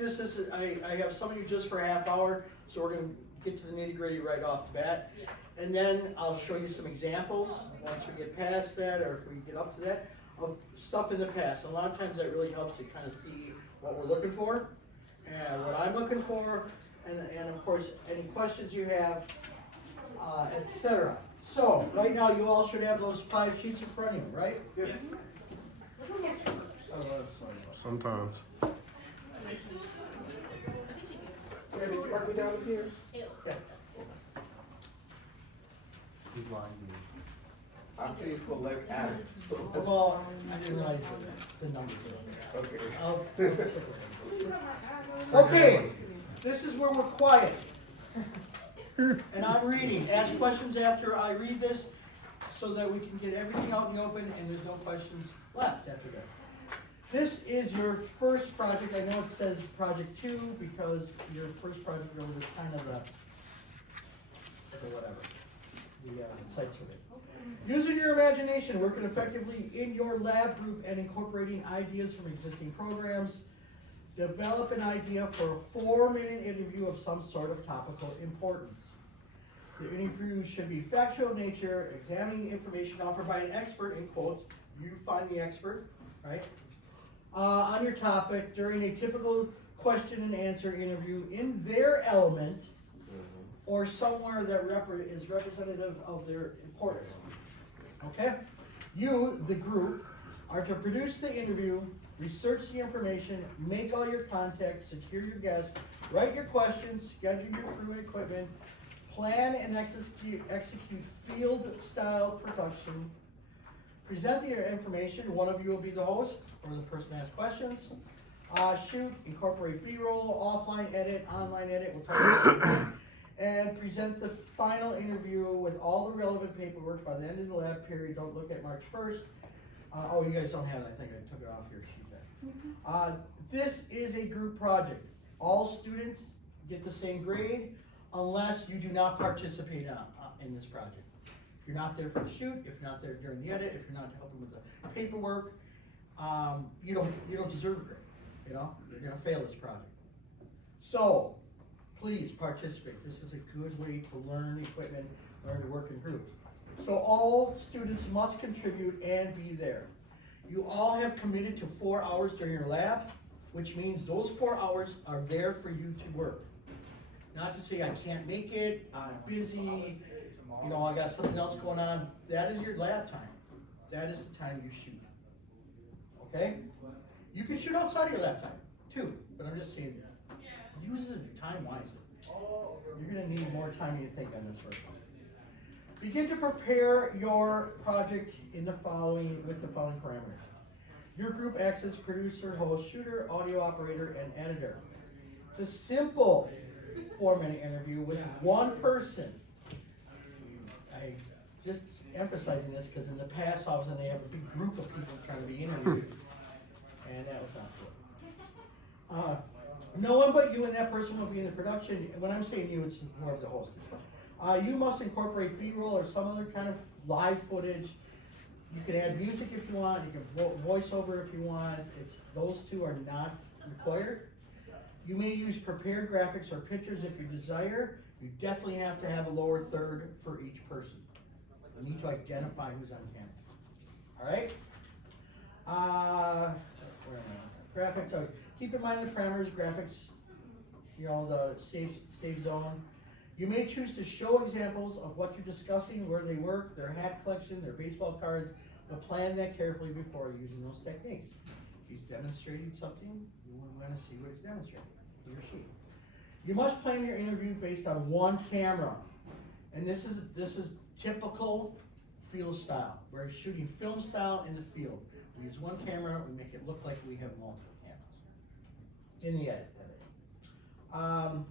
This is, I have some of you just for a half hour, so we're gonna get to the nitty gritty right off the bat. Yes. And then I'll show you some examples, once we get past that, or if we get up to that, of stuff in the past. A lot of times that really helps you kind of see what we're looking for, and what I'm looking for, and of course, any questions you have, etc. So, right now, you all should have those 5 sheets in front of you, right? Yes. Oh, sorry. Sometimes. Did you mark me down as here? Yeah. He's lying to me. I see select act, so, Well, I didn't realize the numbers were okay. Okay, this is where we're quiet. And I'm reading. Ask questions after I read this so that we can get everything out in the open and there's no questions left after that. This is your first project. I know it says project 2 because your first project really was kind of the whatever, the site survey. Using your imagination, working effectively in your lab group and incorporating ideas from existing programs. Develop an idea for a 4-minute interview of some sort of topical importance. The interview should be factual in nature, examining information offered by an expert, in quotes. You find the expert, right? On your topic during a typical question and answer interview in their element or somewhere that is representative of their importance. Okay? You, the group, are to produce the interview, research the information, make all your contacts, secure your guests, write your questions, schedule your crew and equipment, plan and execute field-style production, present the information. One of you will be the host or the person to ask questions. Shoot, incorporate B-roll, offline edit, online edit, we'll talk about that. And present the final interview with all the relevant paperwork by the end of the lab period. Don't look at March 1st. Oh, you guys don't have it. I think I took it off your sheet there. This is a group project. All students get the same grade unless you do not participate in this project. If you're not there for the shoot, if you're not there during the edit, if you're not helping with the paperwork, you don't deserve a grade. You know, you're gonna fail this project. So, please participate. This is a good way to learn equipment, learn to work in groups. So all students must contribute and be there. You all have committed to 4 hours during your lab, which means those 4 hours are there for you to work. Not to say I can't make it, I'm busy, you know, I got something else going on. That is your lab time. That is the time you shoot. Okay? You can shoot outside of your lab time too, but I'm just saying that. Use the time wisely. You're gonna need more time than you think on this first one. Begin to prepare your project with the following parameters. Your group acts as producer, host, shooter, audio operator, and editor. It's a simple 4-minute interview with one person. I just emphasizing this because in the past I was going to have a big group of people trying to be interviewed, and that was not good. No one but you and that person will be in the production. When I'm saying you, it's more of the host. You must incorporate B-roll or some other kind of live footage. You can add music if you want. You can voice over if you want. Those two are not required. You may use prepared graphics or pictures if you desire. You definitely have to have a lower third for each person. You need to identify who's on camera. All right? Graphics. So keep in mind the parameters, graphics. You know, the safe zone. You may choose to show examples of what you're discussing, where they work, their hat collection, their baseball cards, but plan that carefully before using those techniques. If he's demonstrating something, you want to see what he's demonstrating, he or she. You must plan your interview based on one camera. And this is typical field style. We're shooting film style in the field. We use one camera, we make it look like we have multiple cameras. In the edit, that is.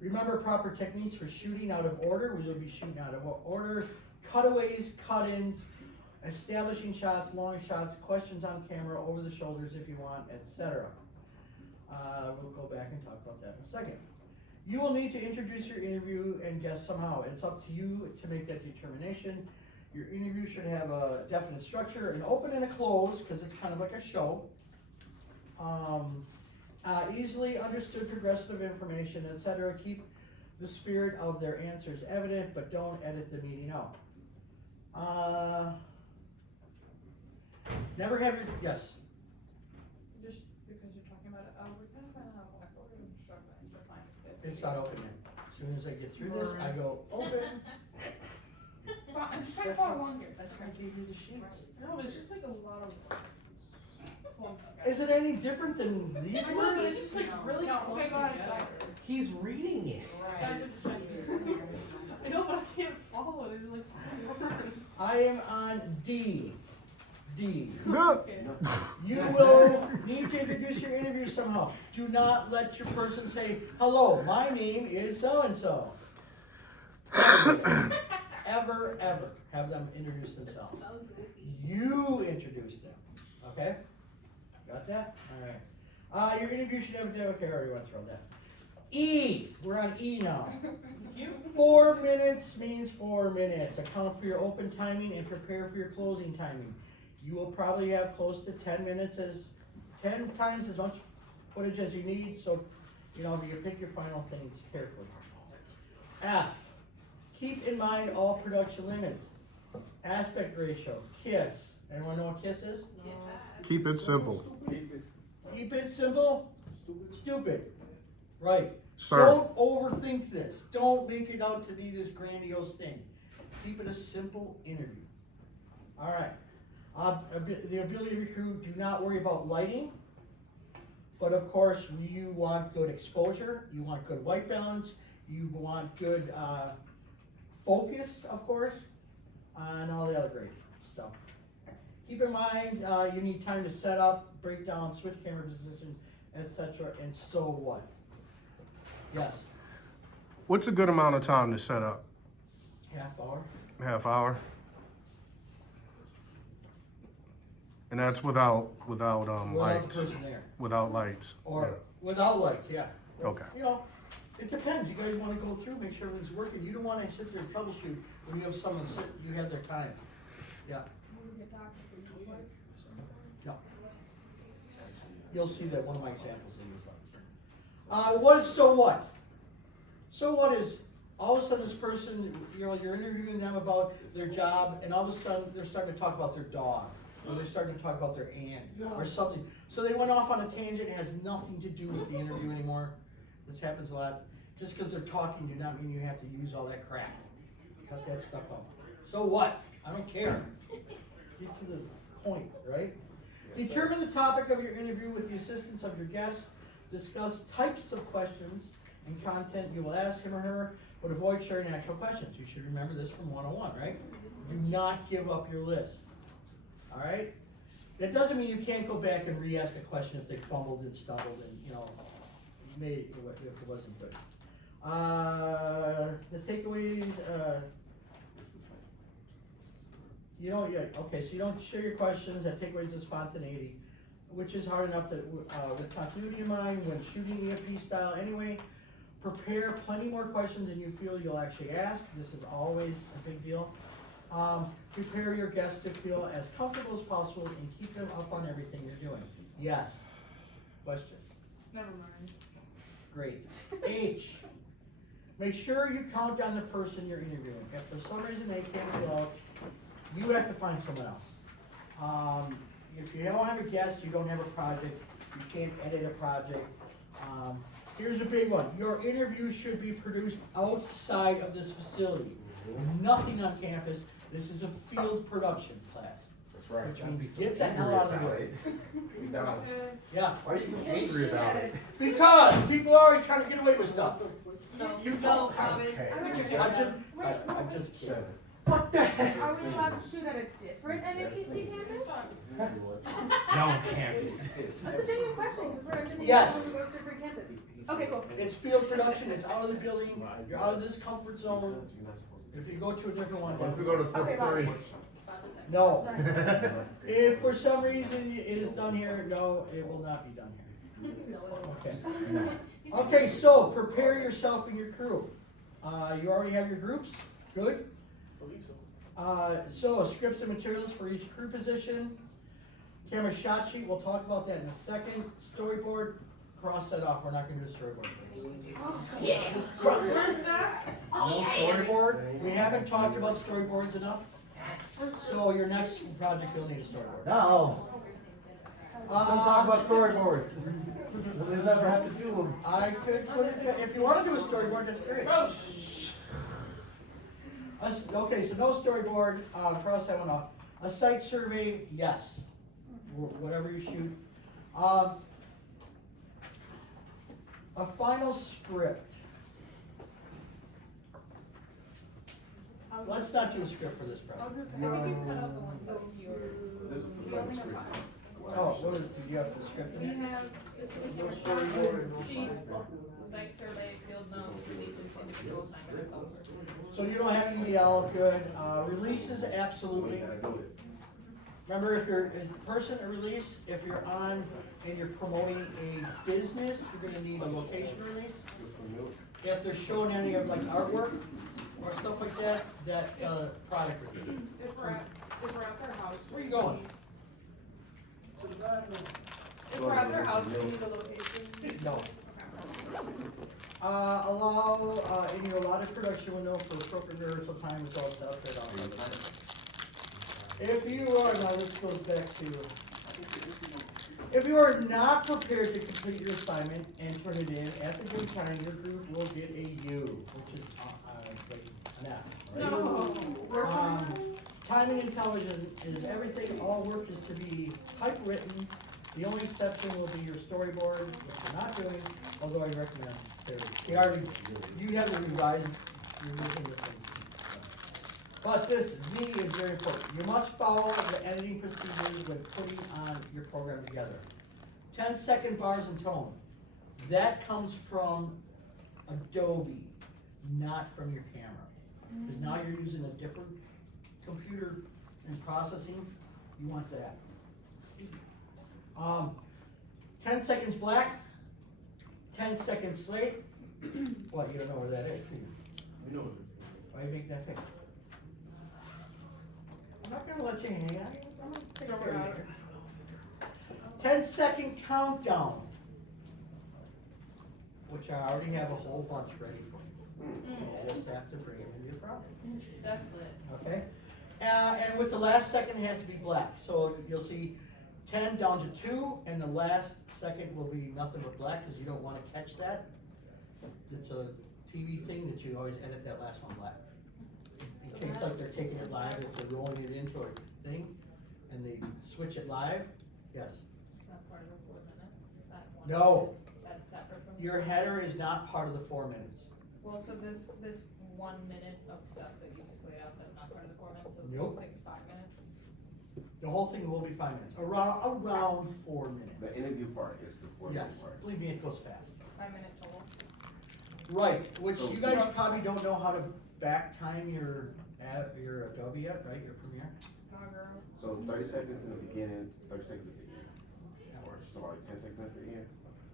Remember proper techniques for shooting out of order. We will be shooting out of order. Cutaways, cut-ins, establishing shots, long shots, questions on camera, over the shoulders if you want, etc. We'll go back and talk about that in a second. You will need to introduce your interview and guest somehow. It's up to you to make that determination. Your interview should have a definite structure, an open and a close, because it's kind of like a show. Easily understood progressive information, etc. Keep the spirit of their answers evident, but don't edit the meeting out. Never have your, yes, Just because you're talking about it, we're gonna find out black order and struggling to find it. it's not open yet. As soon as I get through this, I go, open. Well, I'm just trying to follow along here. That's why I gave you the sheets. No, it's just like a lot of. Is it any different than these I know, but ones? it's just like really. No, okay, go ahead, sorry. He's reading it. I know, but I can't follow it, it's like so many words. I am on D. D. Okay. You will need to introduce your interview somehow. Do not let your person say, hello, my name is so-and-so. Ever, ever have them introduce themselves. You introduce them, okay? Got that? All right. Your interview should have a okay, I already went through that. E, we're on E now. 4 minutes means 4 minutes. Account for your open timing and prepare for your closing timing. You will probably have close to 10 minutes 10 times as much footage as you need, so, you know, you pick your final things carefully. F, keep in mind all production limits. Aspect ratio, KISS. Anyone know what KISS is? Keep it simple. Keep it simple, stupid. Right. Sir. Don't overthink this. Don't make it out to be this grandiose thing. Keep it a simple interview. All right. The ability of your crew, do not worry about lighting. But of course, you want good exposure. You want good white balance. You want good focus, of course, and all the other great stuff. Keep in mind, you need time to set up, break down, switch camera position, etc. And so what? Yes, What's a good amount of time to set up? half hour. Half hour? And that's without Without the lights, person there. without lights. Or without lights, yeah. Okay. You know, it depends. You guys wanna go through, make sure everything's working. You don't wanna sit there and troubleshoot when you have someone sit, you have their time. Yeah, no. You'll see that one of my examples in this. What is so what? So what is, all of a sudden this person, you know, you're interviewing them about their job, and all of a sudden they're starting to talk about their dog, or they're starting to talk about their aunt, or something. So they went off on a tangent, it has nothing to do with the interview anymore. This happens a lot. Just because they're talking do not mean you have to use all that crap. Cut that stuff out. So what? I don't care. Get to the point, right? Determine the topic of your interview with the assistance of your guest. Discuss types of questions and content you will ask him or her, but avoid sharing actual questions. You should remember this from 101, right? Do not give up your list. All right? That doesn't mean you can't go back and re-ask a question if they fumbled and stumbled and, you know, maybe if it wasn't good. The takeaways, you don't, yeah, okay, so you don't share your questions. That takeaways is spontaneity, which is hard enough to, with continuity in mind, when shooting EFP style anyway. Prepare plenty more questions than you feel you'll actually ask. This is always a big deal. Prepare your guests to feel as comfortable as possible and keep them up on everything you're doing. Yes. Question. Never mind. Great. H. Make sure you count on the person you're interviewing. If for some reason they can't fill out, you have to find someone else. If you don't have a guest, you don't have a project, you can't edit a project. Here's a big one. Your interview should be produced outside of this facility. Nothing on campus. This is a field production class. That's right. Which means get the hell out of the way. Yeah. Why are you so angry about it? Because people are always trying to get away with stuff. You No don't. comment. I'm just kidding. What the heck? Are we allowed to shoot at a different NATC campus? No campus. That's a genuine question, because we're engineers, Yes. we go to different campus. Okay, cool. It's field production, it's out of the building, you're out of this comfort zone. If you go to a different one, What if we go to Okay, third fine. no. If for some reason it is done here, no, it will not be done here. Okay. Okay, so prepare yourself and your crew. You already have your groups, good? So scripts and materials for each crew position. Camera shot sheet, we'll talk about that in a second. Storyboard, cross that off, we're not gonna do a storyboard. Where's that? No storyboard, we haven't talked about storyboards enough, so your next project will need a storyboard. No. Don't talk about storyboards. We'll never have to do them. I could put it, if you wanna do a storyboard, that's great. Oh, shh. Okay, so no storyboard, cross that one off. A site survey, yes, whatever you shoot. A final script. Let's not do a script for this I project. was gonna say, I think you cut out the one that you This is the you only blank have screen. five. Oh, what is, do you have the script We in it? have specific sheets, site survey, field notes, releases, individual assignments, So you don't have EDL, good. Releases, absolutely. Remember, if you're in person, a release, if you're on and you're promoting a business, you're gonna need a location release. If they're showing any of like artwork or stuff like that, product release. If we're at their house. Where you going? If we're at their house, we need a location. No. Allow, in your allotted production window for appropriate rehearsal time as well as outfit on. If you are, now this goes back to, if you are not prepared to complete your assignment and turn it in at the due time, your group will get a U, which is, like an F, right? No, we're fine. Timing and television is everything, all work is to be typewritten. The only exception will be your storyboard, which you're not doing, although I recommend there. You already, you have to revise, revision the things. But this Z is very important. You must follow the editing procedures when putting on your program together. 10-second bars and tone. That comes from Adobe, not from your camera. Because now you're using a different computer and processing, you want that. 10 seconds black, 10 seconds slate. What, you don't know where that is? You know, Why you make that face? I'm not gonna let you hang out. I'm gonna take care of you. 10-second countdown. Which I already have a whole bunch ready for you. You just have to bring them into your project. Definitely. Okay? And with the last second, it has to be black. So you'll see 10 down to 2, and the last second will be nothing but black, because you don't want to catch that. It's a TV thing that you always edit that last one black. In case like they're taking it live, if they're rolling it into a thing, and they switch it live, yes. Not part of the 4 minutes, that one. No, That's separate from. your header is not part of the 4 minutes. Well, so this 1 minute of stuff that you just laid out, that's not part of the 4 minutes, so the Nope. whole thing's 5 minutes? The whole thing will be 5 minutes, around 4 minutes. the interview part is the 4 minute Yes, part. believe me, it goes fast. 5 minute total? Right, which So- you guys probably don't know how to back time your Adobe yet, right, your Premiere? So 30 seconds in the beginning, 30 seconds at the end. Or just about 10 seconds at the end.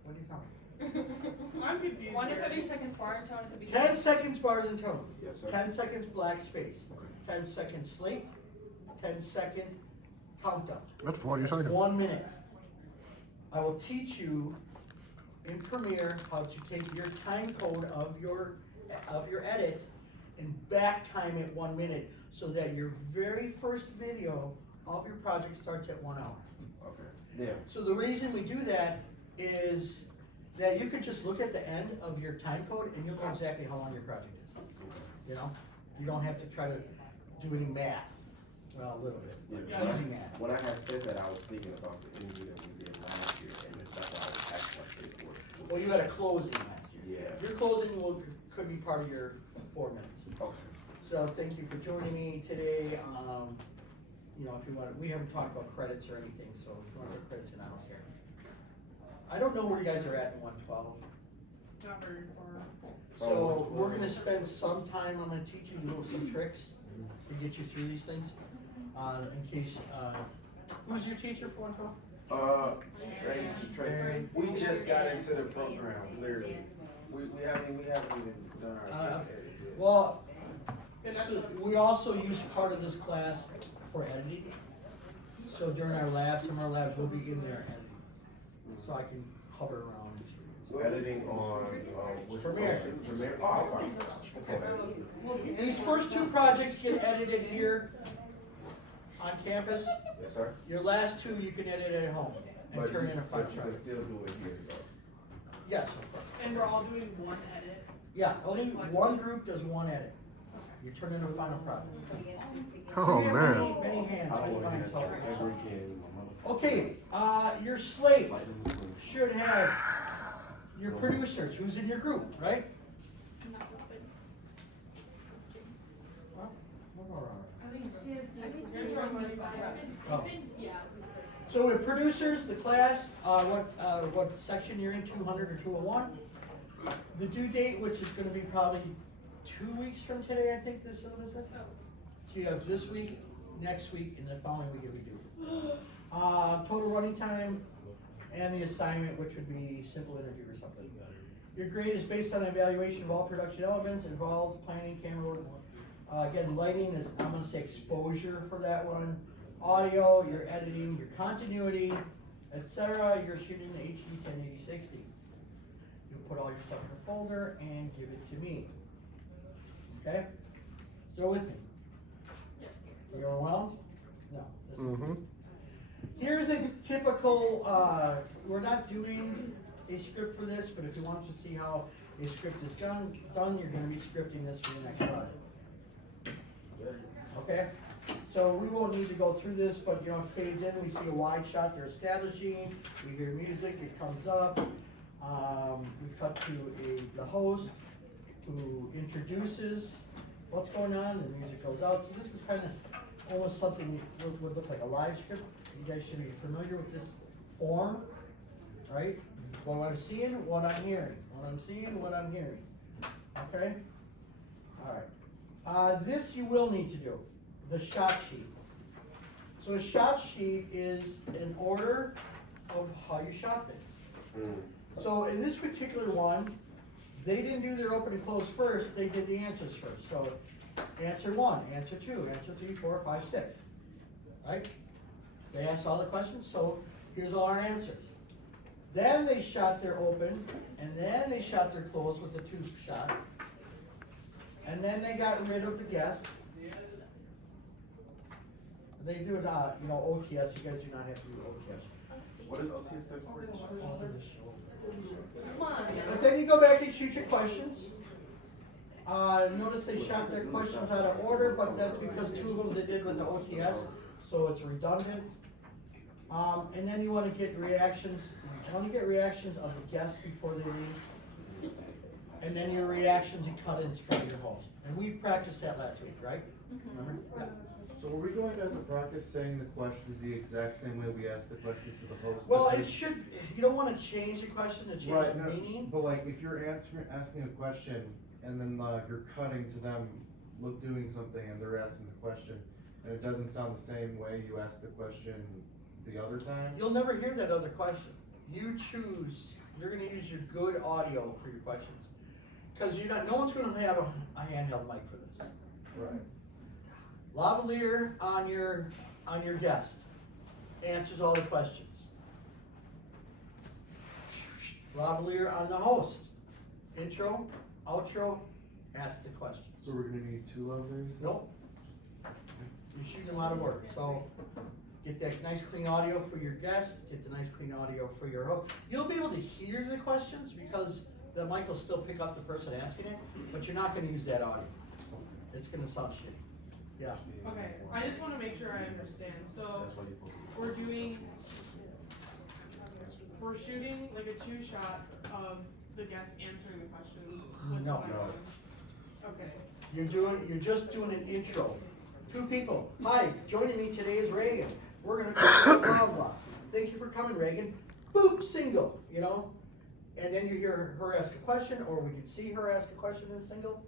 What are you talking? I'm confused. 1 to 30 seconds bar and tone at the beginning. 10 seconds bars and tone, Yes, sir. 10 seconds black space, Okay. 10 seconds slate, 10-second countdown, That's 40 seconds. 1 minute. I will teach you in Premiere how to take your time code of your edit and back time it 1 minute, so that your very first video of your project starts at 1 hour. Okay. Yeah. So the reason we do that is that you could just look at the end of your time code and you'll know exactly how long your project is. You know, you don't have to try to do any math. Well, a little bit, Yeah. easy math. When I had said that, I was thinking about the interview that we did last year, and that's why I was asking questions for it. Well, you had a closing last year. Yeah. Your closing could be part of your 4 minutes. Okay. So thank you for joining me today. You know, if you want, we haven't talked about credits or anything, so if you want to put credits in, I don't care. I don't know where you guys are at in 112. Not very far. So we're gonna spend some time, I'm gonna teach you some tricks to get you through these things. In case, who's your teacher for 112? Tracy, we just got into the program, literally. We haven't even done our. Well, so we also use part of this class for editing. So during our labs, some of our labs will be in there editing. So I can hover around Editing on, which Premiere. Premiere, oh, fine. Okay. These first two projects get edited here on campus. Yes, sir. Your last two you can edit at home and But turn you, in a file but you drive. can still do it here though. Yes, of course. And we're all doing one edit. Yeah, only one group does one edit. You turn in a final product. Oh, We have man. Many hands. I don't mind telling you. Every weekend. Okay, your slate should have your producers, who's in your group, right? Well, we're all right. Oh. So with producers, the class, what section you're in, 200 or 201? The due date, which is gonna be probably 2 weeks from today, I think this is. So you have this week, next week, and the following week if we do. Total running time and the assignment, which would be simple interview or something. Your grade is based on evaluation of all production elements involved, planning, camera, again, lighting is, I'm gonna say exposure for that one. Audio, your editing, your continuity, etc. You're shooting the HD 1080/60. You put all your stuff in a folder and give it to me. Okay? Still with me? You overwhelmed? No. This is Mm-hmm. Here's a typical, we're not doing a script for this, but if you want to see how a script is done, you're gonna be scripting this for the next project. Okay? So we won't need to go through this, but you know, it fades in, we see a wide shot, they're establishing, we hear music, it comes up. We cut to the host who introduces what's going on, the music goes out. So this is kind of almost something that would look like a live script. You guys should be familiar with this form, right? What I'm seeing, what I'm hearing. What I'm seeing, what I'm hearing. Okay? Alright. This you will need to do, the shot sheet. So a shot sheet is an order of how you shot things. So in this particular one, they didn't do their open and close first, they did the answers first. So answer 1, answer 2, answer 3, 4, 5, 6. Right? They asked all the questions, so here's all our answers. Then they shot their open, and then they shot their close with a 2 shot. And then they got rid of the guest. They do it, OTS, you guys do not have to do OTS. What is OTS stand for? Come on. But then you go back and shoot your questions. Notice they shot their questions out of order, but that's because 2 of them they did with the OTS, so it's redundant. And then you want to get reactions. You want to get reactions of the guests before they leave, and then your reactions and cut-ins from your host. And we practiced that last week, right? Remember? Yeah. So are we going to have to practice saying the questions the exact same way we asked the questions to the host? Well, it should. You don't want to change the question to change Right, the no, meaning. but like if you're asking a question and then you're cutting to them doing something and they're asking the question and it doesn't sound the same way you asked the question the other time? You'll never hear that other question. You choose. You're going to use your good audio for your questions, because no one's going to have a handheld mic for this. Right. Lavalier on your guest answers all the questions. Lavalier on the host. Intro, outro, ask the questions. So we're gonna need 2 lavaliers? Nope. You're shooting a lot of work, so get that nice clean audio for your guest, get the nice clean audio for your host. You'll be able to hear the questions because the mic will still pick up the person asking it, but you're not gonna use that audio. It's gonna sound shitty. Yeah. Okay, I just wanna make sure I understand, so That's why you post it. we're shooting like a 2-shot of the guest answering the questions with the No. microphone. Okay, You're just doing an intro. 2 people. Hi, joining me today is Reagan. We're gonna blah blah blah. Thank you for coming, Reagan. Boop, single, And then you hear her ask a question, or we can see her ask a question in a single,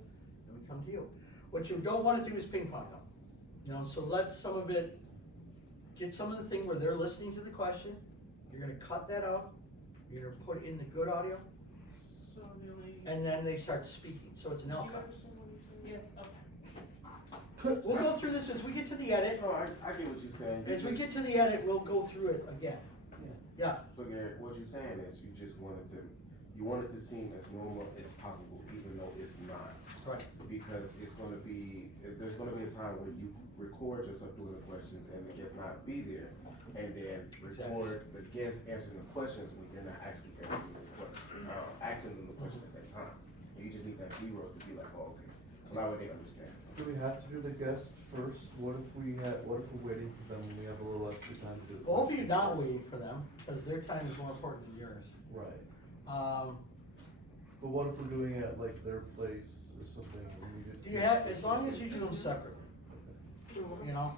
and we come to you. What you don't wanna do is ping pong them. So let some of it, get some of the thing where they're listening to the question. You're gonna cut that out. You're gonna put in the good audio, so really. and then they start speaking, so it's an Do L you cut. understand what he's saying? Yes, okay. We'll go through this as we get to the edit. No, I get what you're saying. As we get to the edit, we'll go through it again. Yeah. So Garrett, what you're saying is you just wanted to you want it to seem as normal as possible, even though it's not. Right. Because it's gonna be, there's gonna be a time where you record yourself doing the questions and the guest not be there, and then record the guest answering the questions when you're not actually answering the question, asking them the questions at that time. And you just need that B-roll to be like, oh, okay, so now they understand. Do we have to do the guest first? What if we're waiting for them and we have a little extra time to do it? Well, hopefully you're not waiting for them, because their time is more important than yours. Right. But But what if we're doing it at like their place or something, and we just? you have, as long as you do them separately, you know?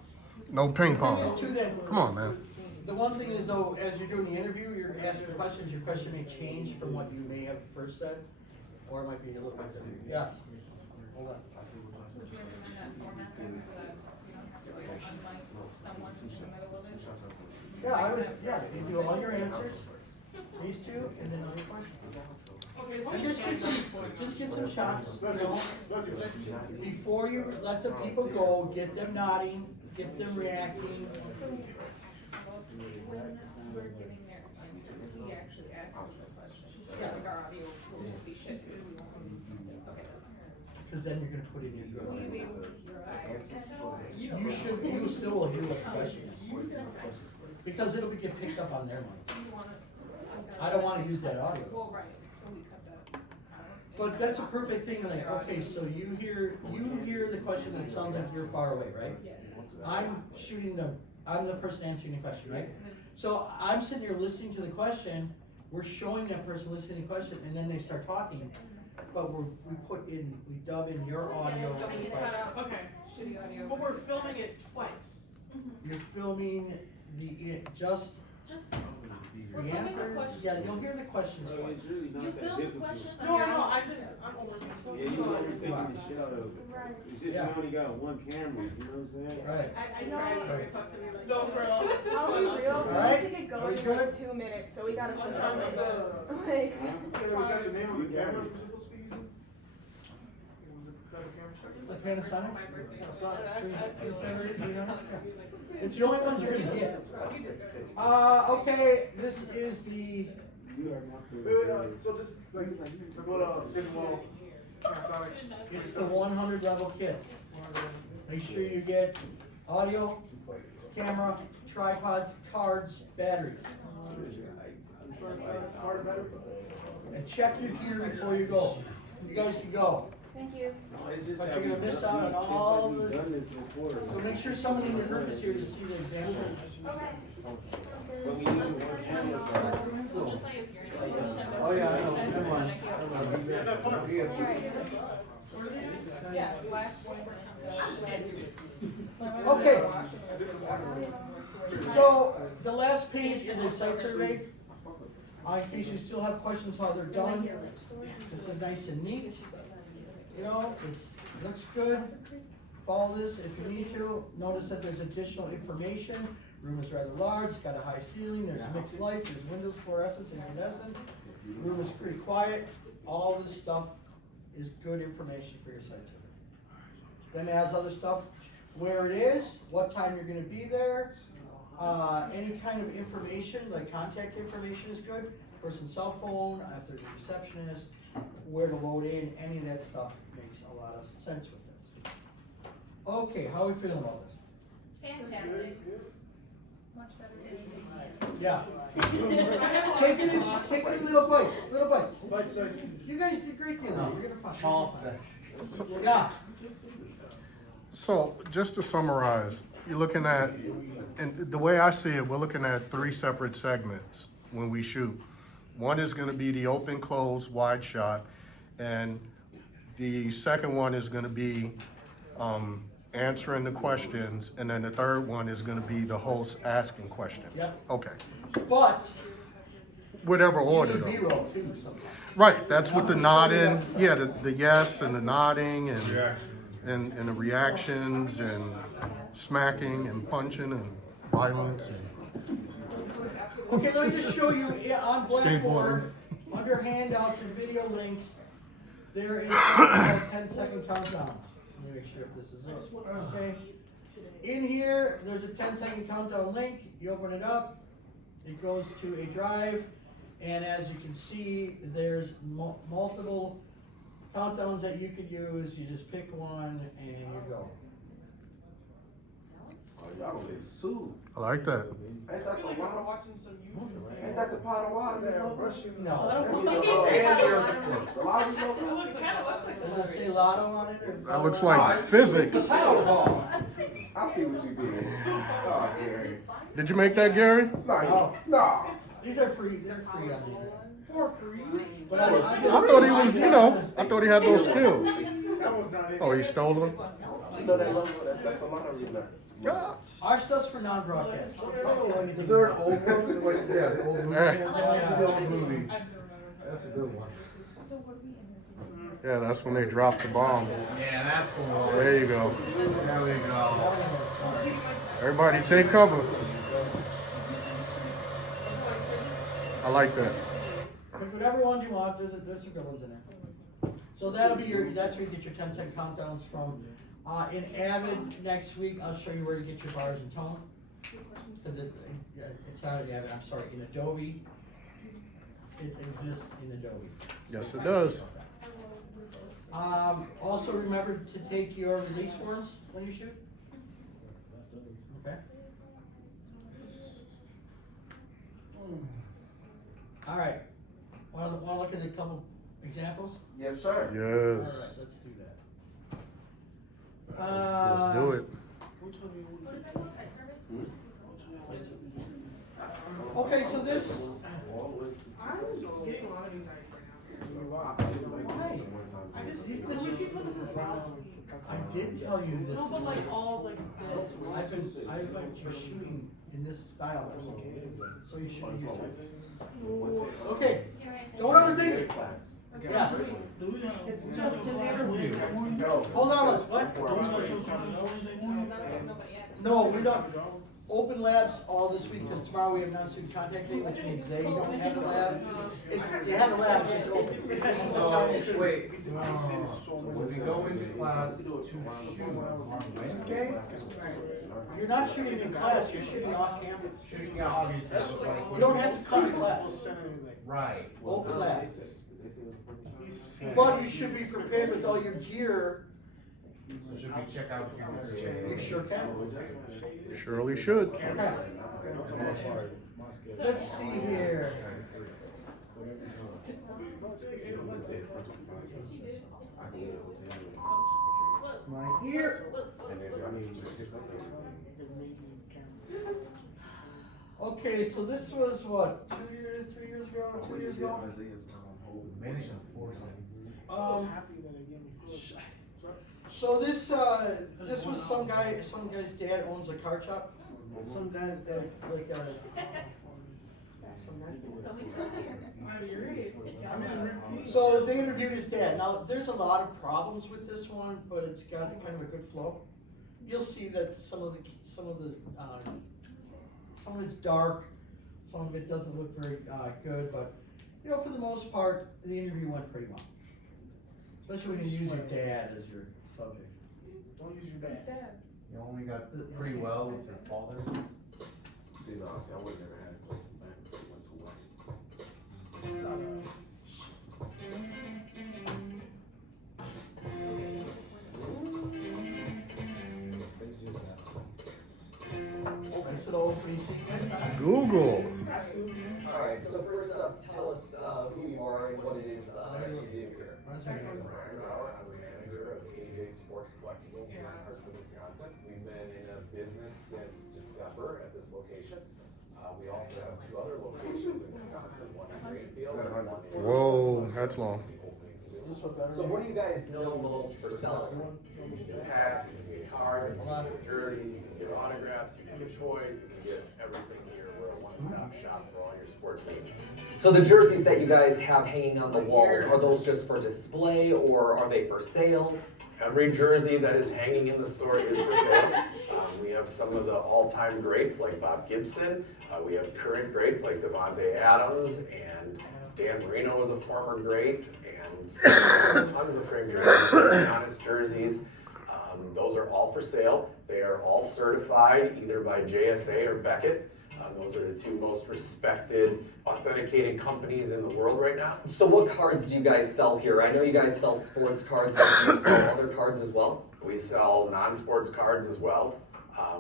No ping The thing pong. is too that- Come on, man. The one thing is though, as you're doing the interview, you're asking questions, your question may change from what you may have first said, or it might be a little bit different. Yes. Hold on. Would you recommend that format then, so that you don't have to like unlike someone in the middle of it? Yeah, I would, yeah, you do all your answers, these two, and then all your questions. Okay, as long And as just get some shots, you know? Before you let the people go, get them nodding, get them reacting. when we're giving their answer, we actually ask them the questions, so Yeah. like our audio will just be shit, because we won't, okay, that's Cause then you're gonna put it in fine. Will you be your. able to? You still will hear what the question is. Because it'll be get picked up on their mic. You want it? I don't wanna use that audio. Well, right, so we cut that out. But that's a perfect thing, like, okay, so you hear the question and it sounds like you're far away, right? I'm the person answering the question, right? So I'm sitting here listening to the question, we're showing that person listening to the question, and then they start talking. But we dub in your audio. So we can cut out, okay, shitty audio. But we're filming it twice. You're filming just We're the filming the answers, questions. yeah, you'll hear the questions So twice. it's really not You that film the difficult. questions on No, your no, own. I'm only. Yeah, you know, we're taking the shit out of it. It's just Yeah. we only got one camera, you know what I'm saying? Right. I know. Right. Don't grill. I'll be real, we Alright, need to get are going we in like good? 2 minutes, so we gotta What finish time this. is Like, the name of the camera we're supposed to be using? The Panasonic? It's the only ones you're gonna get. Okay, this is the, You are not the. Wait, so this, like, go to skin wall, Panasonic. it's the 100 level kits. Make sure you get audio, camera, tripods, cards, batteries. And check your gear before you go. You guys can go. thank you. But you're gonna miss out on all the, so make sure someone in your group is here to see the example. Okay. So we use one camera. Oh, yeah, I know, never mind. Yeah, black, Okay. So, the last page is a site survey. In case you still have questions how they're done. This is nice and neat. You know, it looks good. Follow this if you need to. Notice that there's additional information. Room is rather large, it's got a high ceiling, there's mixed lights, there's windows, fluorescent and incandescent. Room is pretty quiet. All this stuff is good information for your site survey. Then it has other stuff, where it is, what time you're gonna be there, any kind of information, like contact information is good, person's cell phone, if there's a receptionist, where to load in, any of that stuff makes a lot of sense with this. Okay, how are we feeling about this? Fantastic. Much better. Yeah. Take it in little bites. Bite size. You guys did great the other day, you're gonna find. Yeah. So, just to summarize, you're looking at, and the way I see it, we're looking at 3 separate segments when we shoot. One is gonna be the open, close, wide shot, and the second one is gonna be, answering the questions, and then the third one is gonna be the host asking questions. Yep. Okay, But, whatever you order need though. B-roll too sometimes. Right, that's what the nodding, yeah, the yes and the nodding and the reactions and smacking and punching and violence and Okay, let me just show you on Blackboard, Skateboarding. under handouts and video links, there is a 10-second countdown. Let me make sure if this is it. Okay. In here, there's a 10-second countdown link. You open it up, it goes to a drive, And as you can see, there's multiple countdowns that you could use. You just pick one and you go. Oh, y'all gonna get sued. I like that. Ain't that the Like water? we're watching some YouTube. Ain't that the pot of water there, bro? No. So why you It go? looks, it kinda looks like. Does it say lotto on it? or- That looks like physics. Powerball. I see what you did. Oh, Gary. Did you make that, Gary? No. These are free, they're free on here. For free. But I thought he was, I thought he had those skills. That was not it. Oh, he stole them? You know that logo, that's the lottery number. Our stuff's for non-broadcast. Is there an old one? Like, yeah, the old movie. Yeah. The old movie. I That's a good one. Yeah, that's when they dropped the bomb. Yeah, that's the one. There you go. There we go. Everybody take cover. I like that. Pick whatever one you want, there's some good ones in there. So that'll be that's where you get your 10-cent countdowns from. In Avid next week, I'll show you where to get your bars and tone. Cause it's not in Avid, I'm sorry, in Adobe. It exists in Adobe. Yes, it does. Also remember to take your release forms when you shoot. Okay. All right. Want to look at a couple examples? Yes, sir. All Yes. right, let's do that. Let's do it. Okay, so this. I did tell you this. No, but like all like this. I've been shooting in this style, so you should be used to it. Okay, don't overthink it. Yeah. It's just an interview. Hold on, what? No, we don't. Open labs all this week, because tomorrow we have non-student contact day, which means they don't have a lab. They have a lab, it's just open. This is the time issue. Wait, when we go into class to shoot on Wednesday? You're not shooting in class, you're shooting off campus. Shooting out, obviously. You don't have to come to class. Right. Open lab. But you should be prepared with all your gear. So should we check out You sure can. Surely should. Okay. Let's see here. My ear. Okay, so this was what, 2 years, 3 years ago, 2 years ago? Managed to force So this was some guy's dad owns a car shop. Some guy's dad, like, so they interviewed his dad. Now, there's a lot of problems with this one, but it's got kind of a good flow. You'll see that some of it's dark, some of it doesn't look very good, but you know, for the most part, the interview went pretty well. Especially when you use your dad as your subject. Don't use your dad. You only got pretty well with your father. See, no, see, I would never had it. Went to West. Nice little opening sequence. Google. Alright, so first up, tell us who you are and what it is that you do here. Brian Brower, I'm the manager of AJ Sports Collectibles here in Hartford, Wisconsin. We've been in a business since December at this location. We also have 2 other locations in Wisconsin, one in Greenfield and one in. Whoa, that's long. So what do you guys know most for selling? You can hats, you can get cards, you can get jerseys, you can get autographs, you can get toys, you can get everything here. We're a one-stop shop for all your sports needs. So the jerseys that you guys have hanging on the walls, are those just for display or are they for sale? Every jersey that is hanging in the store is for sale. We have some of the all-time greats like Bob Gibson. We have current greats like Devontae Adams, and Dan Marino is a former great, and tons of frame jerseys, honest jerseys. Those are all for sale. They are all certified either by JSA or Beckett. Those are the two most respected authenticating companies in the world right now. So what cards do you guys sell here? I know you guys sell sports cards, but do you sell other cards as well? We sell non-sports cards as well.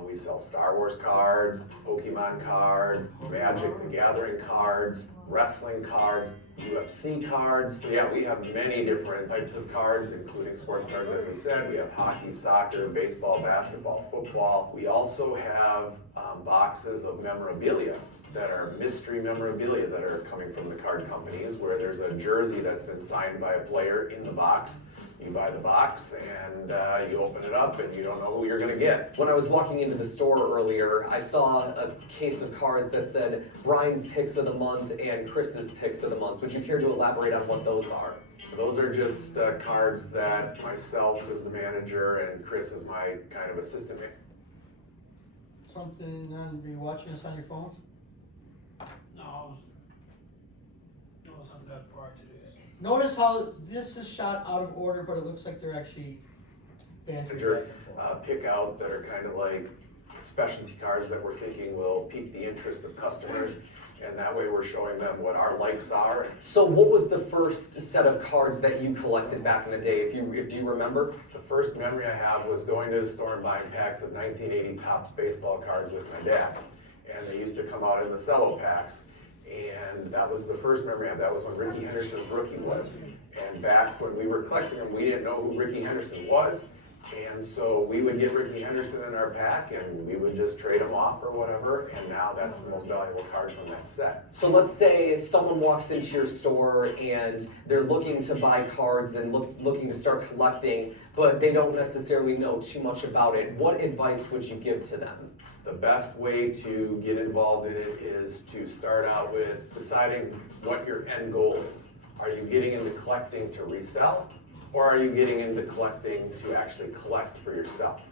We sell Star Wars cards, Pokemon cards, Magic the Gathering cards, wrestling cards, UFC cards. So yeah, we have many different types of cards, including sports cards, as we said. We have hockey, soccer, baseball, basketball, football. We also have boxes of memorabilia that are mystery memorabilia that are coming from the card companies, where there's a jersey that's been signed by a player in the box. You buy the box and you open it up and you don't know who you're gonna get. When I was walking into the store earlier, I saw a case of cards that said Brian's Picks of the Month and Chris's Picks of the Month. Would you care to elaborate on what those are? Those are just cards that myself as the manager and Chris as my kind of assistant manager. Something, are you watching us on your phones? No, I was doing something that prior to this. Notice how this is shot out of order, but it looks like they're actually bantering back and forth. Pick out that are kind of like specialty cards that we're thinking will pique the interest of customers. And that way we're showing them what our likes are. So what was the first set of cards that you collected back in the day, if do you remember? The first memory I have was going to the store and buying packs of 1980 Topps baseball cards with my dad. And they used to come out in the cello packs. And that was the first memory I have. That was when Rickey Henderson's rookie was. And back when we were collecting them, we didn't know who Rickey Henderson was. And so we would get Rickey Henderson in our pack and we would just trade him off or whatever. And now that's the most valuable card from that set. So let's say someone walks into your store and they're looking to buy cards and looking to start collecting, but they don't necessarily know too much about it. What advice would you give to them? The best way to get involved in it is to start out with deciding what your end goal is. Are you getting into collecting to resell? Or are you getting into collecting to actually collect for yourself?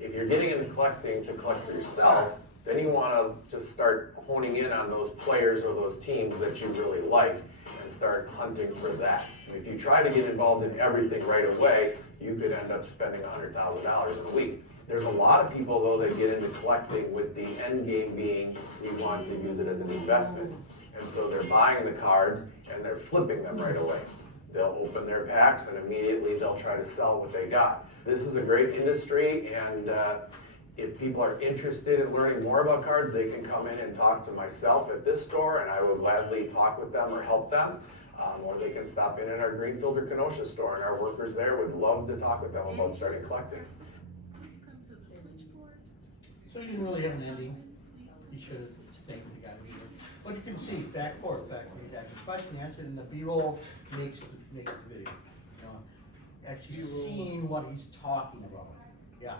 If you're getting into collecting to collect for yourself, then you want to just start honing in on those players or those teams that you really like and start hunting for that. And if you try to get involved in everything right away, you could end up spending $100,000 in a week. There's a lot of people though that get into collecting with the end game being we want to use it as an investment. And so they're buying the cards and they're flipping them right away. They'll open their packs and immediately they'll try to sell what they got. This is a great industry, and if people are interested in learning more about cards, they can come in and talk to myself at this store, and I will gladly talk with them or help them. Or they can stop in at our Greenfield or Kenosha store, and our workers there would love to talk with them about starting collecting. So you didn't really have an ending. You should have taken the guy meeting. But you can see back forth, back when you ask a question, answer, and the B-roll makes the video. You know, actually seeing what he's talking about. Yeah.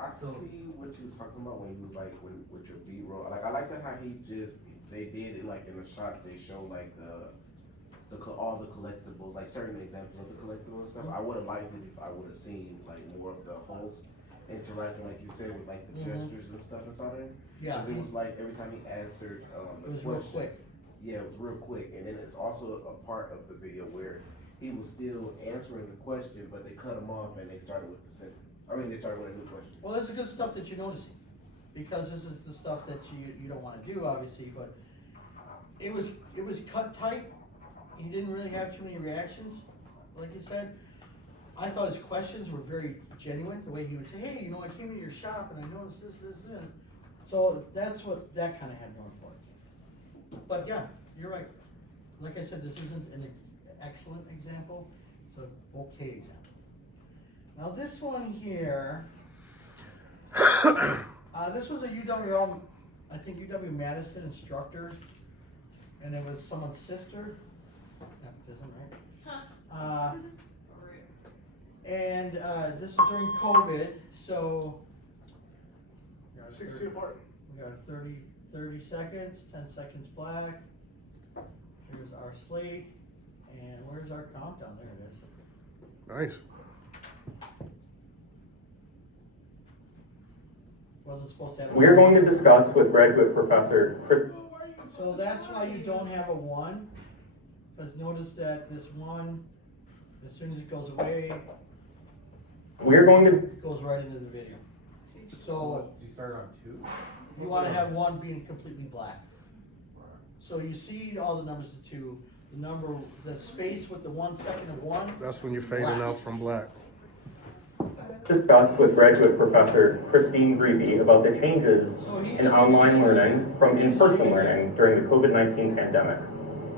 I see what you was talking about when you was like with your B-roll. Like I like that how they did it like in the shots. They show like all the collectibles, like certain examples of the collectibles and stuff. I would have liked it if I would have seen like more of the host interacting, like you said, with like the gestures and stuff inside there. Yeah. It was like every time he answered It was real quick. Yeah, it was real quick. And then it's also a part of the video where he was still answering the question, but they cut him off and they started with the sentence. They started with a new question. Well, this is good stuff that you're noticing, because this is the stuff that you don't wanna do, obviously, but it was cut tight. He didn't really have too many reactions, like you said. I thought his questions were very genuine, the way he would say, hey, I came into your shop and I noticed this. So that's what that kinda had going for it. But yeah, you're right. Like I said, this isn't an excellent example, it's an okay example. Now this one here, this was a I think UW-Madison instructor, and it was someone's sister. Baptism, right? And this is during COVID, so. 6 feet apart. We got 30 seconds, 10 seconds black. Here's our slate, and where's our countdown? There it is. Nice. Wasn't supposed to have. We're going to discuss with graduate professor Chris. So that's why you don't have a 1, because notice that this 1, as soon as it goes away, We're going to it goes right into the video. So you start on 2? you wanna have one being completely black. So you see all the numbers of two, the number, the space with the 1 second of one, That's when you're fading out from black. Discussed with graduate professor Christine Greavy about the changes in online learning from in-person learning during the COVID-19 pandemic.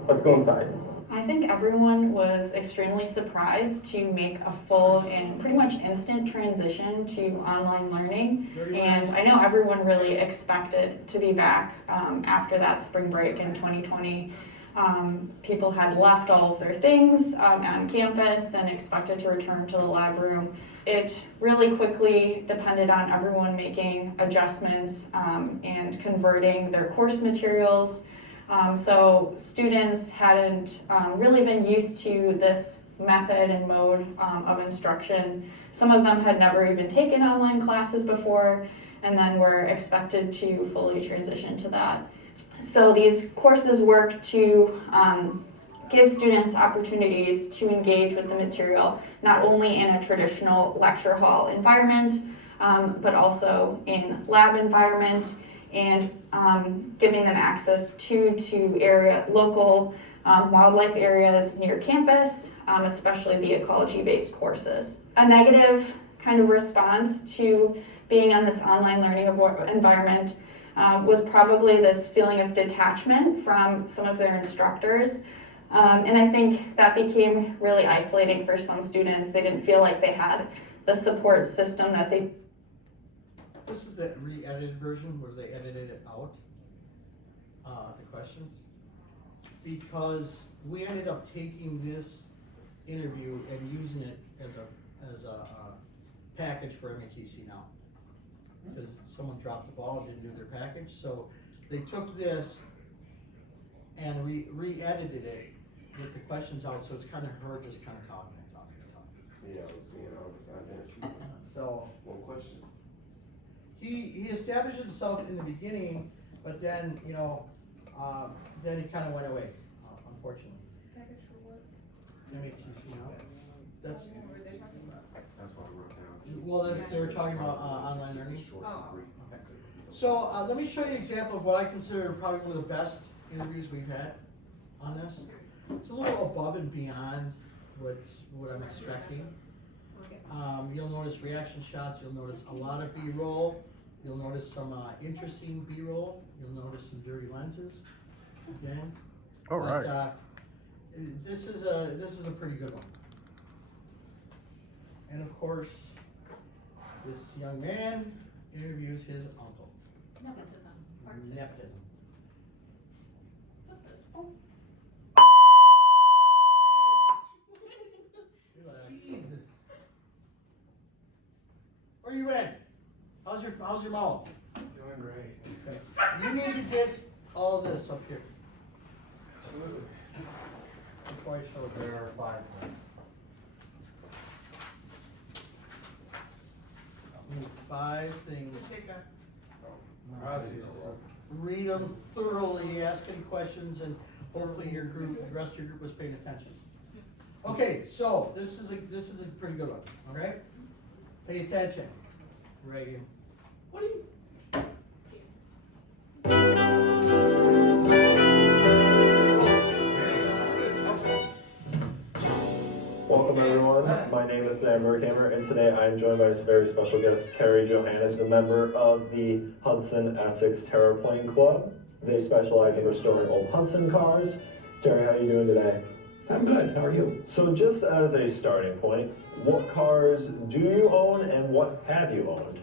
Let's go inside. I think everyone was extremely surprised to make a full and pretty much instant transition to online learning. And I know everyone really expected to be back after that spring break in 2020. People had left all of their things on campus and expected to return to the lab room. It really quickly depended on everyone making adjustments and converting their course materials. So students hadn't really been used to this method and mode of instruction. Some of them had never even taken online classes before, and then were expected to fully transition to that. So these courses work to give students opportunities to engage with the material, not only in a traditional lecture hall environment, but also in lab environment, and giving them access to local wildlife areas near campus, especially the ecology-based courses. A negative kind of response to being on this online learning environment was probably this feeling of detachment from some of their instructors. And I think that became really isolating for some students. They didn't feel like they had the support system that they. this is the re-edited version where they edited it out, the questions. Because we ended up taking this interview and using it as a package for MATC now. Because someone dropped the ball and didn't do their package, so they took this and re-edited it with the questions out, so it's kind of her just kind of talking. Yeah, let's see, So, one question. he established himself in the beginning, but then, then he kind of went away, unfortunately. Package for what? MATC now. That's, What were they talking about? That's what I wrote down. well, they were talking about online learning. Oh. Okay. So, let me show you an example of what I consider probably one of the best interviews we've had on this. It's a little above and beyond what I'm expecting. You'll notice reaction shots, you'll notice a lot of B-roll, you'll notice some interesting B-roll, you'll notice some dirty lenses, okay? All right. But, this is a pretty good one. And of course, this young man interviews his uncle. Nepotism. Where you at? How's your mouth? Doing great. Okay. You need to get all this up here Absolutely. before I show it. There are 5. We need 5 things. Gracias. Read them thoroughly, ask any questions, and hopefully the rest of your group was paying attention. Okay, so this is a pretty good one, okay? Pay attention, Reagan. What do you? Welcome everyone, my name is Sam Burkhammer, and today I am joined by a very special guest, Terry Johannes, the member of the Hudson Essex Terraplane Club. They specialize in restoring old Hudson cars. Terry, how are you doing today? I'm good, how are you? So just as a starting point, what cars do you own and what have you owned?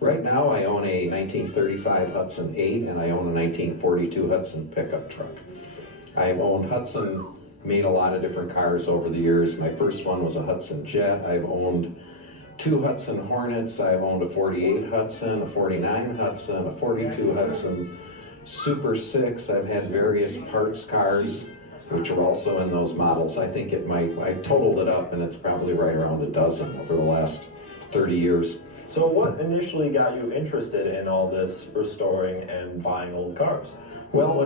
Right now, I own a 1935 Hudson 8 and I own a 1942 Hudson pickup truck. I've owned Hudson, made a lot of different cars over the years. My first one was a Hudson Jet. I've owned 2 Hudson Hornets. I've owned a 48 Hudson, a 49 Hudson, a 42 Hudson Super 6. I've had various parts cars, which are also in those models. I think I totaled it up and it's probably right around a dozen over the last 30 years. So what initially got you interested in all this restoring and buying old cars? Well,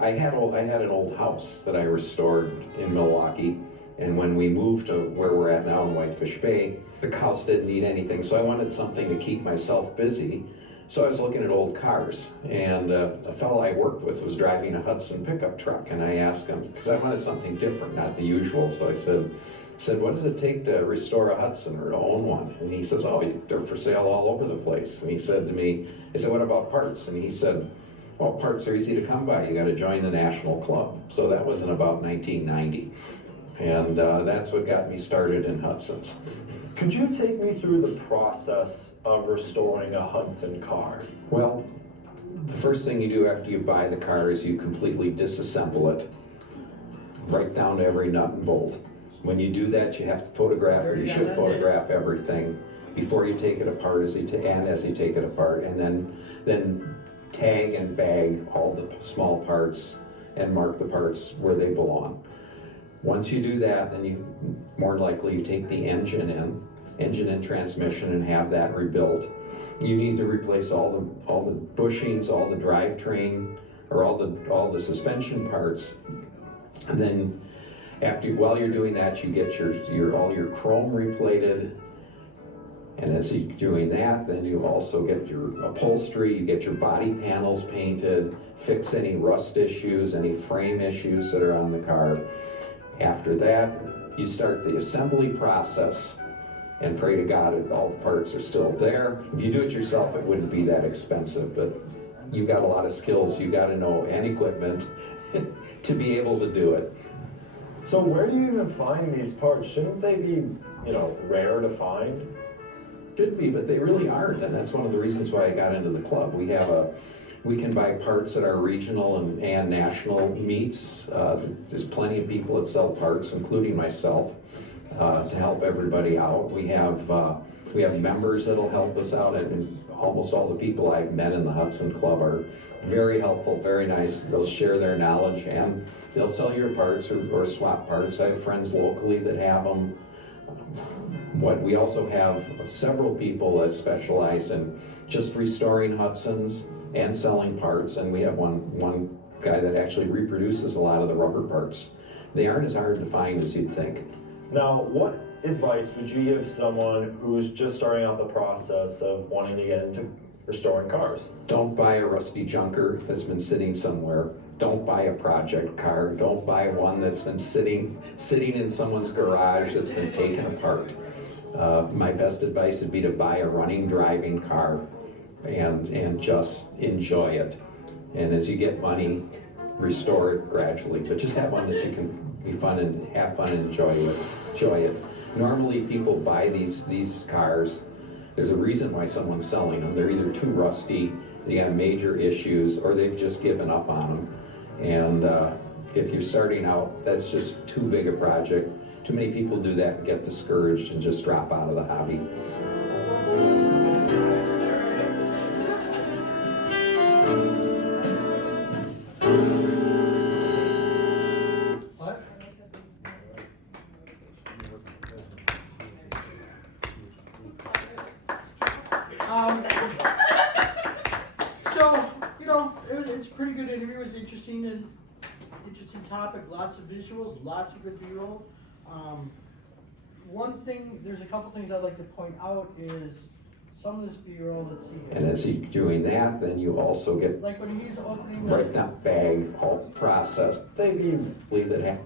I had an old house that I restored in Milwaukee, and when we moved to where we're at now in Whitefish Bay, the house didn't need anything, so I wanted something to keep myself busy So I was looking at old cars, and a fellow I worked with was driving a Hudson pickup truck, and I asked him, because I wanted something different, not the usual, so I said, what does it take to restore a Hudson or to own one? And he says, oh, they're for sale all over the place. And he said to me, I said, what about parts? And he said, well, parts are easy to come by. You got to join the National Club. So that was in about 1990. And that's what got me started in Hudson's. Could you take me through the process of restoring a Hudson car? Well, the first thing you do after you buy the car is you completely disassemble it, right down to every nut and bolt. When you do that, you have to photograph, or you should photograph everything before you take it apart as you take it apart, and then tag and bag all the small parts and mark the parts where they belong. Once you do that, then you more likely you take the engine and transmission and have that rebuilt. You need to replace all the bushings, all the drivetrain, or all the suspension parts, and then while you're doing that, you get all your chrome replated. And as you're doing that, then you also get your upholstery, you get your body panels painted, fix any rust issues, any frame issues that are on the car. After that, you start the assembly process and pray to God that all the parts are still there. If you do it yourself, it wouldn't be that expensive, but you've got a lot of skills you got to know and equipment to be able to do it. So where do you even find these parts? Shouldn't they be, rare to find? Should be, but they really aren't, and that's one of the reasons why I got into the club. We can buy parts at our regional and national meets. There's plenty of people that sell parts, including myself, to help everybody out. We have members that'll help us out, and almost all the people I've met in the Hudson Club are very helpful, very nice. They'll share their knowledge and they'll sell your parts or swap parts. I have friends locally that have them. We also have several people that specialize in just restoring Hudsons and selling parts, and we have one guy that actually reproduces a lot of the rubber parts. They aren't as hard to find as you'd think. Now, what advice would you give someone who's just starting out the process of wanting to get into restoring cars? Don't buy a rusty junker that's been sitting somewhere. Don't buy a project car. Don't buy one that's been sitting in someone's garage that's been taken apart. My best advice would be to buy a running, driving car and just enjoy it. And as you get money, restore it gradually. But just have one that you can be fun and have fun and enjoy it. Normally, people buy these cars. There's a reason why someone's selling them. They're either too rusty, they have major issues, or they've just given up on them. And if you're starting out, that's just too big a project. Too many people do that and get discouraged and just drop out of the hobby. What? So, it's a pretty good interview. It was interesting topic, lots of visuals, lots of good B-roll. One thing, there's a couple things I'd like to point out is some of this B-roll, let's see here. And as you're doing that, then you also get Like when he's opening right this. that bag, all the process. They believe that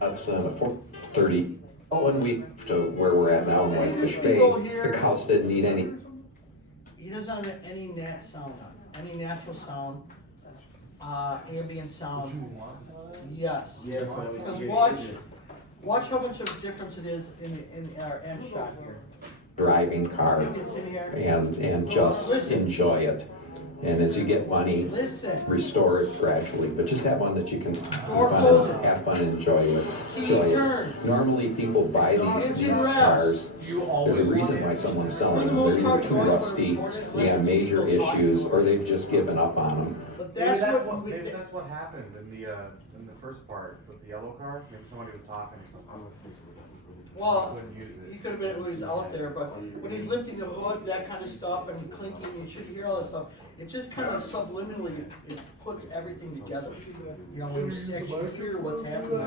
that's 30. 1 week to where we're at now in Whitefish Bay. The house didn't need any. He doesn't have any sound on, any natural sound, ambient sound. Yes. Yes, Because yeah, watch how much of a difference it is in our end shot here. Driving car It's in here. and just enjoy it. And as you get money, Listen. restore it gradually. But just have one that you can Or hold it. have fun and enjoy it. Turn. Normally, people buy these cars. There's a reason why someone's selling them. They're either too rusty, they have major issues, or they've just given up on them. But Maybe that's that's what happened in the first part with the yellow car. Maybe somebody was talking or something. Well, Wouldn't use it. he could have been when he was out there, but when he's lifting the hood, that kind of stuff, and clinking, you should hear all that stuff. It just kind of subliminally, it puts everything together. When you actually hear what's happening.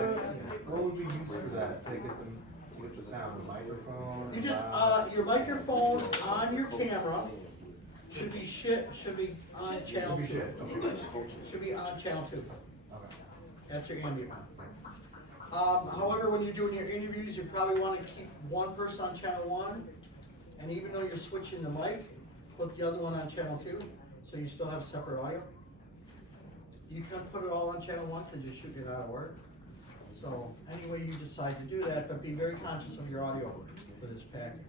What would we use for that to get the sound? A microphone? You just, your microphone on your camera, should be on channel Should be 2. shit, okay. Should be on channel 2. Okay. That's your ambient. However, when you're doing your interviews, you probably wanna keep one person on channel 1, and even though you're switching the mic, put the other one on channel 2, so you still have separate audio. You can put it all on channel 1, cause you're shooting it out of order. So, any way you decide to do that, but be very conscious of your audio for this package.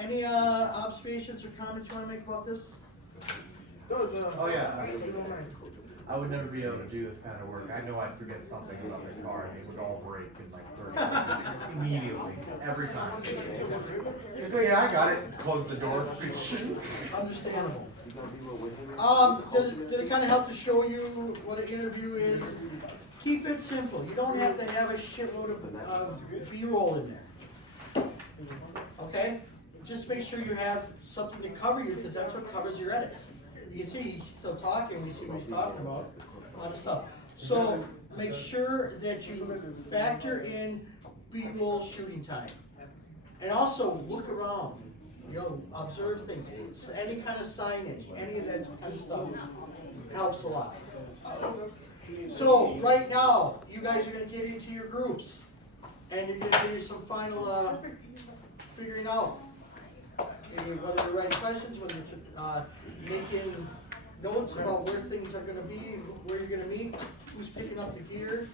Any observations or comments you wanna make about this? Oh, yeah. I would never be able to do this kind of work. I know I'd forget something about the car and it would all break in like 30 seconds immediately, every time. Oh, yeah, I got it. Close the door. Understandable. Did it kinda help to show you what an interview is? Keep it simple. You don't have to have a shitload of B-roll in there. Okay? Just make sure you have something to cover you, because that's what covers your edits. You can see he's still talking, we see what he's talking about, a lot of stuff. So, make sure that you factor in B-roll shooting time. And also, look around, observe things, any kind of signage, any of that kind of stuff helps a lot. So, right now, you guys are gonna get into your groups, and you're gonna do some final, figuring out whether you're writing questions, whether you're making notes about where things are gonna be, where you're gonna meet, who's picking up the gear.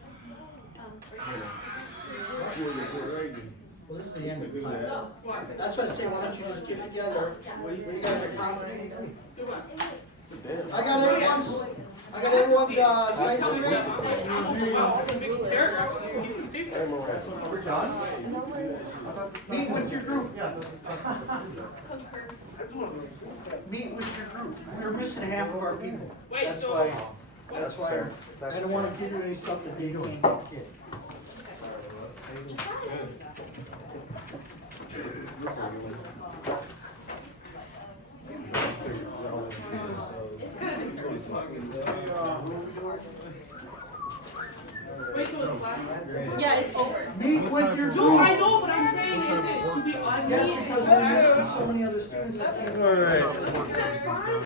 Well, this is the end of the time. That's what I say, why don't you just get together, when you guys are confident. I got everyone's, site survey. We're done? Meet with your group. Meet with your group. We're missing half of our people. That's why I don't wanna give you any stuff that they don't get. Wait, so it's last? Yeah, it's over. Meet with your group. No, I know, but I'm saying, is it to be on me? Yes, because we're missing so many other students that can't. That's fine.